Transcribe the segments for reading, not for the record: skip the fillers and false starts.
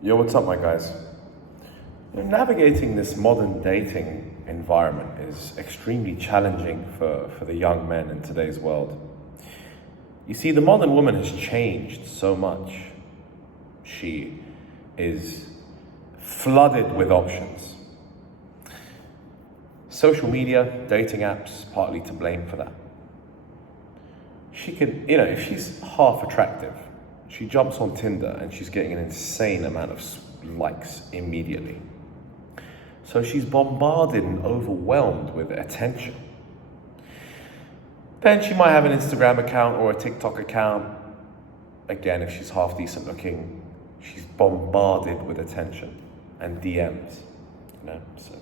Yo, what's up, my guys? Navigating this modern dating environment is extremely challenging for the young men in today's world. You see, the modern woman has changed so much. She is flooded with options. Social media, dating apps, partly to blame for that. She can, if she's half attractive, she jumps on Tinder and she's getting an insane amount of likes immediately. So she's bombarded and overwhelmed with attention. Then she might have an Instagram account or a TikTok account. Again, if she's half decent looking, she's bombarded with attention and DMs. So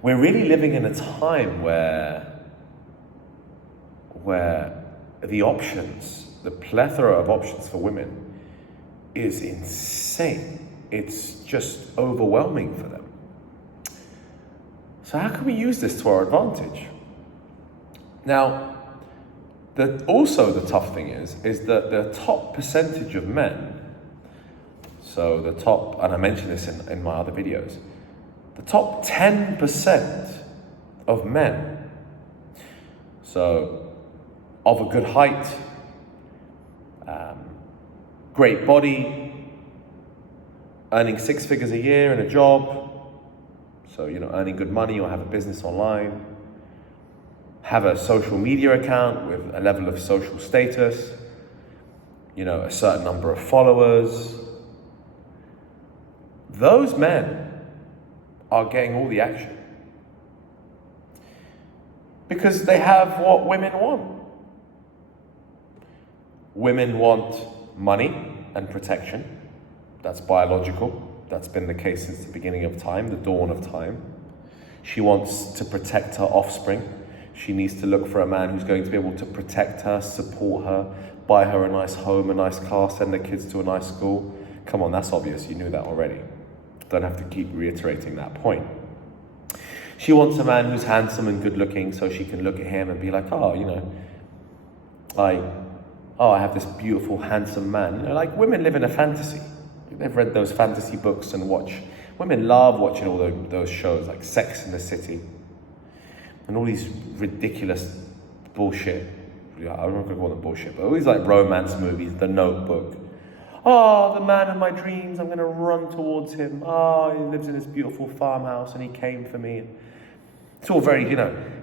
we're really living in a time where the options, the plethora of options for women is insane. It's just overwhelming for them. So how can we use this to our advantage? Now, also the tough thing is that the top percentage of men, so the top, and I mentioned this in my other videos, the top 10% of men, so of a good height, great body, earning 6 figures a year in a job, so earning good money or have a business online, have a social media account with a level of social status, a certain number of followers. Those men are getting all the action because they have what women want. Women want money and protection. That's biological. That's been the case since the beginning of time, the dawn of time. She wants to protect her offspring. She needs to look for a man who's going to be able to protect her, support her, buy her a nice home, a nice car, send her kids to a nice school. Come on, that's obvious. You knew that already. Don't have to keep reiterating that point. She wants a man who's handsome and good looking so she can look at him and be like, I have this beautiful, handsome man. Like women live in a fantasy. They've read those fantasy books and women love watching all those shows like Sex and the City and all these ridiculous bullshit. I'm not going to call them bullshit, but all these like romance movies, The Notebook. Oh, the man of my dreams, I'm going to run towards him. Oh, he lives in this beautiful farmhouse and he came for me. It's all very,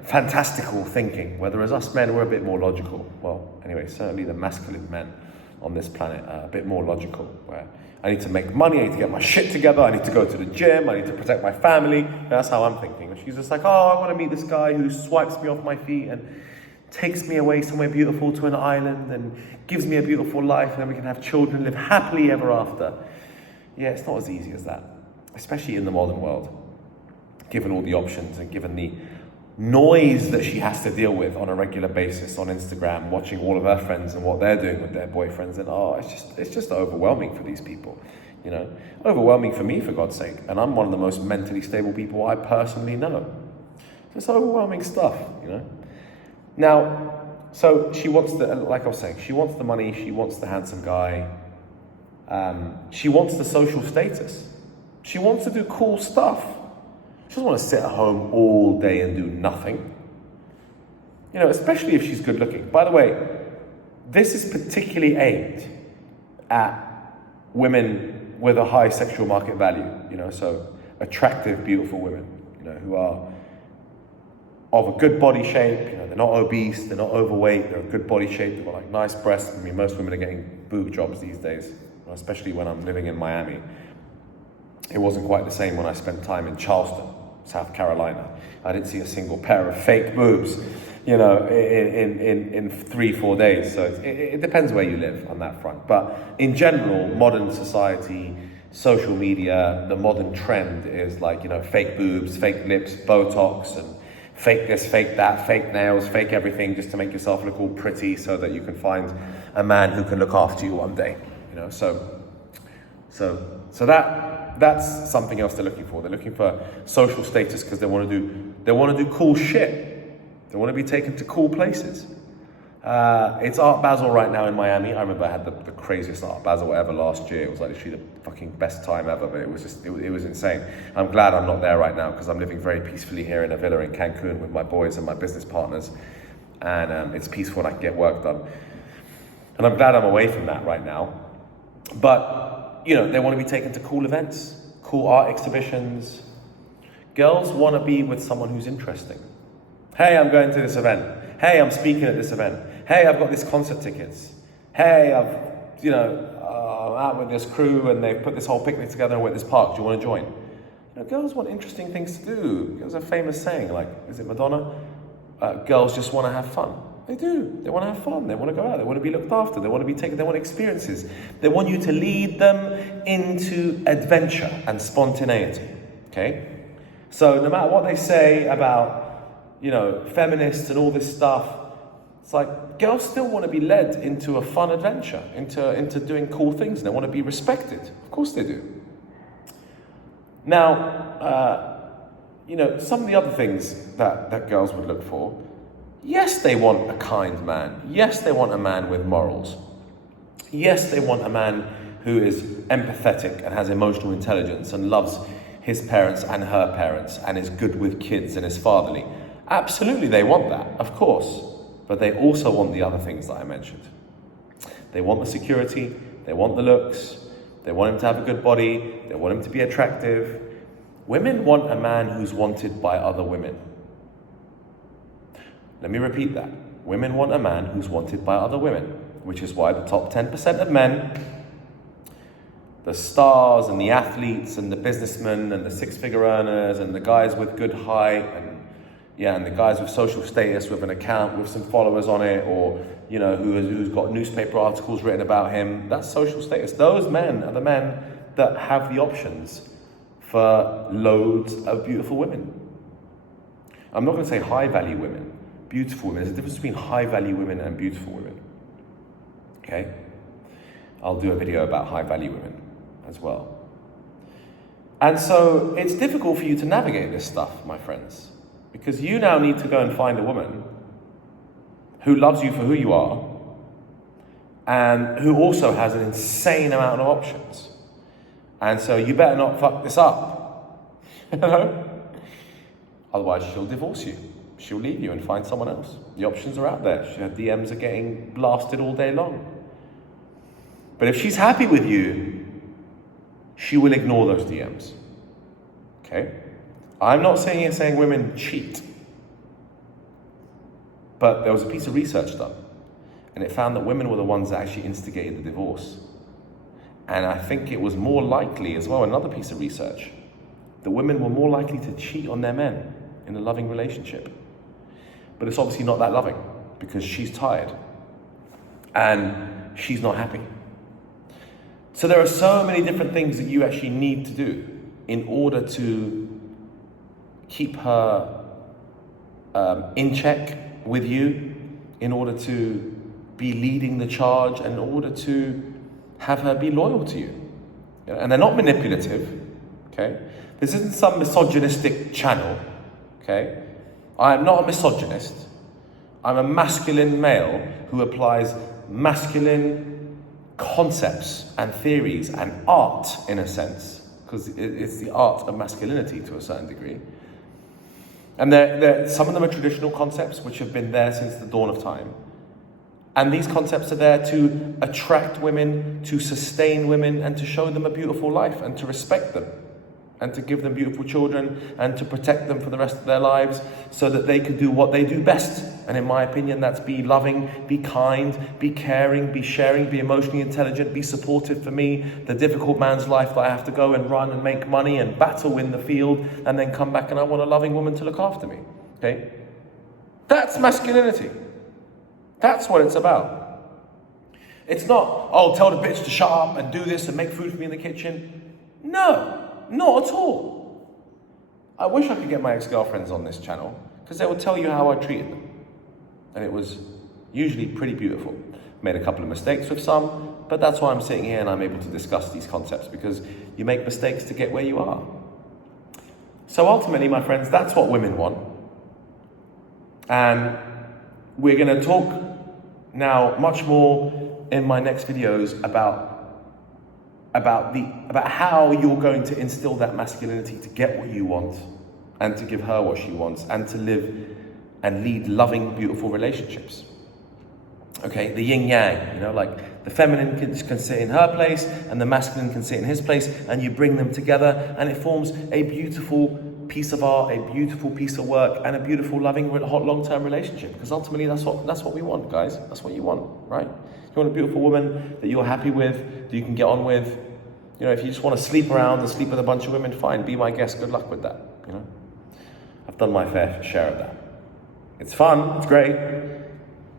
fantastical thinking, whereas us men, we're a bit more logical. Well, anyway, certainly the masculine men on this planet are a bit more logical, where I need to make money, I need to get my shit together, I need to go to the gym, I need to protect my family. That's how I'm thinking. And she's just like, I want to meet this guy who swipes me off my feet and takes me away somewhere beautiful to an island and gives me a beautiful life, and then we can have children, live happily ever after. Yeah, it's not as easy as that, especially in the modern world, given all the options and given the noise that she has to deal with on a regular basis on Instagram, watching all of her friends and what they're doing with their boyfriends, and it's just overwhelming for these people, overwhelming for me, for God's sake, and I'm one of the most mentally stable people I personally know. It's overwhelming stuff, Now, so she wants like I was saying, she wants the money, she wants the handsome guy, she wants the social status, she wants to do cool stuff. She doesn't want to sit at home all day and do nothing. Especially if she's good looking. By the way, this is particularly aimed at women with a high sexual market value, so attractive, beautiful women, who are of a good body shape, they're not obese, they're not overweight, they're a good body shape, they've got like nice breasts. I mean, most women are getting boob jobs these days, especially when I'm living in Miami. It wasn't quite the same when I spent time in Charleston, South Carolina. I didn't see a single pair of fake boobs, in 3-4 days. So it depends where you live on that front. But in general, modern society, social media, the modern trend is like, fake boobs, fake lips, Botox, and fake this, fake that, fake nails, fake everything, just to make yourself look all pretty so that you can find a man who can look after you one day, So that's something else they're looking for. They're looking for social status because they want to do cool shit. They want to be taken to cool places. It's Art Basel right now in Miami. I remember I had the craziest Art Basel ever last year. It was like literally the fucking best time ever, but it was insane. I'm glad I'm not there right now because I'm living very peacefully here in a villa in Cancun with my boys and my business partners. And it's peaceful and I can get work done. And I'm glad I'm away from that right now. But, you know, they want to be taken to cool events, cool art exhibitions. Girls want to be with someone who's interesting. Hey, I'm going to this event. Hey, I'm speaking at this event. Hey, I've got these concert tickets. Hey, I'm out with this crew and they've put this whole picnic together and we're at this park. Do you want to join? You know, girls want interesting things to do. There's a famous saying, like, is it Madonna? Girls just want to have fun. They do. They want to have fun. They want to go out. They want to be looked after. They want to be taken. They want experiences. They want you to lead them into adventure and spontaneity. Okay? So no matter what they say about, you know, feminists and all this stuff, it's like girls still want to be led into a fun adventure, into doing cool things, and they want to be respected. Of course they do. Now, you know, some of the other things that girls would look for, yes, they want a kind man. Yes, they want a man with morals. Yes, they want a man who is empathetic and has emotional intelligence and loves his parents and her parents and is good with kids and is fatherly. Absolutely, they want that, of course. But they also want the other things that I mentioned. They want the security, they want the looks, they want him to have a good body, they want him to be attractive. Women want a man who's wanted by other women. Let me repeat that. Women want a man who's wanted by other women, which is why the top 10% of men, the stars and the athletes and the businessmen and the six-figure earners and the guys with good height and the guys with social status with an account with some followers on it, or, you know, who's got newspaper articles written about him, that's social status. Those men are the men that have the options for loads of beautiful women. I'm not going to say high-value women, beautiful women. There's a difference between high-value women and beautiful women. Okay? I'll do a video about high-value women as well. And so it's difficult for you to navigate this stuff, my friends, because you now need to go and find a woman who loves you for who you are and who also has an insane amount of options. And so you better not fuck this up, you know? Otherwise she'll divorce you. She'll leave you and find someone else. The options are out there. Her DMs are getting blasted all day long. But if she's happy with you, she will ignore those DMs. Okay? I'm not saying women cheat. But there was a piece of research done, and it found that women were the ones that actually instigated the divorce. And I think it was more likely as well, another piece of research, that women were more likely to cheat on their men in a loving relationship. But it's obviously not that loving, because she's tired and she's not happy. So there are so many different things that you actually need to do in order to keep her in check with you, in order to be leading the charge, and in order to have her be loyal to you. And they're not manipulative, okay? This isn't some misogynistic channel, okay? I am not a misogynist. I'm a masculine male who applies masculine concepts and theories and art, in a sense, because it's the art of masculinity to a certain degree. And some of them are traditional concepts which have been there since the dawn of time. And these concepts are there to attract women, to sustain women, and to show them a beautiful life, and to respect them, and to give them beautiful children, and to protect them for the rest of their lives, so that they can do what they do best. And in my opinion, that's be loving, be kind, be caring, be sharing, be emotionally intelligent, be supportive for me, the difficult man's life that I have to go and run and make money and battle in the field, and then come back and I want a loving woman to look after me. Okay? That's masculinity. That's what it's about. It's not, oh, tell the bitch to shut up and do this and make food for me in the kitchen. No, not at all. I wish I could get my ex-girlfriends on this channel, because they would tell you how I treated them. And it was usually pretty beautiful. Made a couple of mistakes with some, but that's why I'm sitting here and I'm able to discuss these concepts, because you make mistakes to get where you are. So ultimately, my friends, that's what women want. And we're going to talk Now, much more in my next videos about how you're going to instill that masculinity to get what you want and to give her what she wants and to live and lead loving, beautiful relationships. Okay, the yin yang, like the feminine can sit in her place and the masculine can sit in his place, and you bring them together and it forms a beautiful piece of art, a beautiful piece of work, and a beautiful, loving, long-term relationship. Because ultimately, that's what we want, guys. That's what you want, right? You want a beautiful woman that you're happy with, that you can get on with. If you just want to sleep around and sleep with a bunch of women, fine, be my guest, good luck with that, I've done my fair share of that. It's fun, it's great,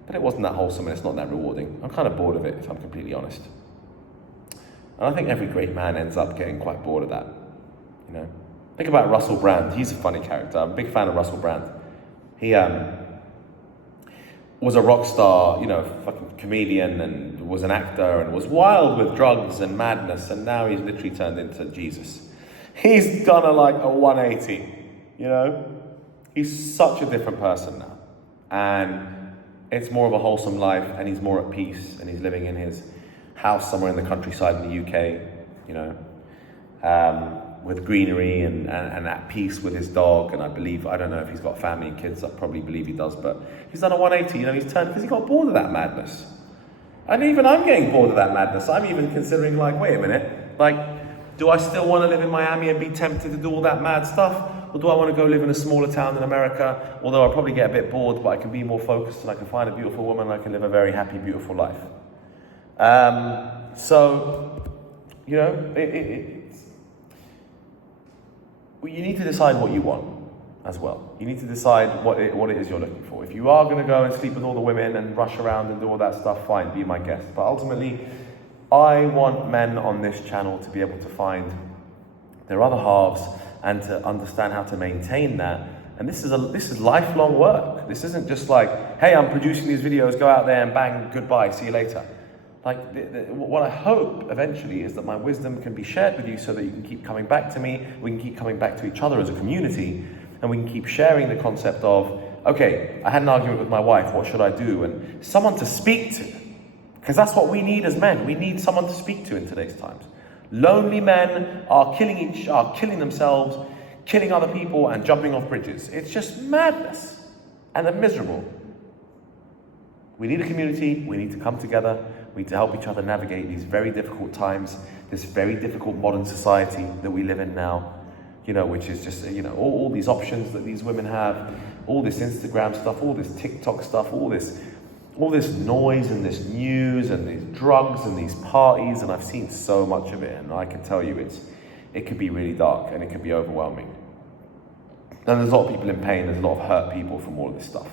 but it wasn't that wholesome and it's not that rewarding. I'm kind of bored of it, if I'm completely honest. And I think every great man ends up getting quite bored of that, Think about Russell Brand. He's a funny character. I'm a big fan of Russell Brand. He was a rock star, fucking comedian, and was an actor and was wild with drugs and madness, and now he's literally turned into Jesus. He's done a 180, He's such a different person now. And it's more of a wholesome life, and he's more at peace, and he's living in his house somewhere in the countryside in the UK, with greenery and at peace with his dog. And I don't know if he's got family and kids, I probably believe he does, but he's done a 180, he's turned, because he got bored of that madness. And even I'm getting bored of that madness. I'm even considering wait a minute, do I still want to live in Miami and be tempted to do all that mad stuff? Or do I want to go live in a smaller town in America? Although I'll probably get a bit bored, but I can be more focused and I can find a beautiful woman and I can live a very happy, beautiful life. You need to decide what you want as well. You need to decide what it is you're looking for. If you are going to go and sleep with all the women and rush around and do all that stuff, fine, be my guest. But ultimately, I want men on this channel to be able to find their other halves and to understand how to maintain that. And this is lifelong work. This isn't just hey, I'm producing these videos, go out there and bang, goodbye, see you later. What I hope eventually is that my wisdom can be shared with you so that you can keep coming back to me, we can keep coming back to each other as a community, and we can keep sharing the concept of, okay, I had an argument with my wife, what should I do? And someone to speak to, because that's what we need as men. We need someone to speak to in today's times. Lonely men are killing themselves, killing other people, and jumping off bridges. It's just madness, and they're miserable. We need a community, we need to come together, we need to help each other navigate these very difficult times, this very difficult modern society that we live in now, which is just, all these options that these women have, all this Instagram stuff, all this TikTok stuff, all this noise and this news and these drugs and these parties, and I've seen so much of it, and I can tell you it can be really dark and it can be overwhelming. And there's a lot of people in pain, there's a lot of hurt people from all of this stuff.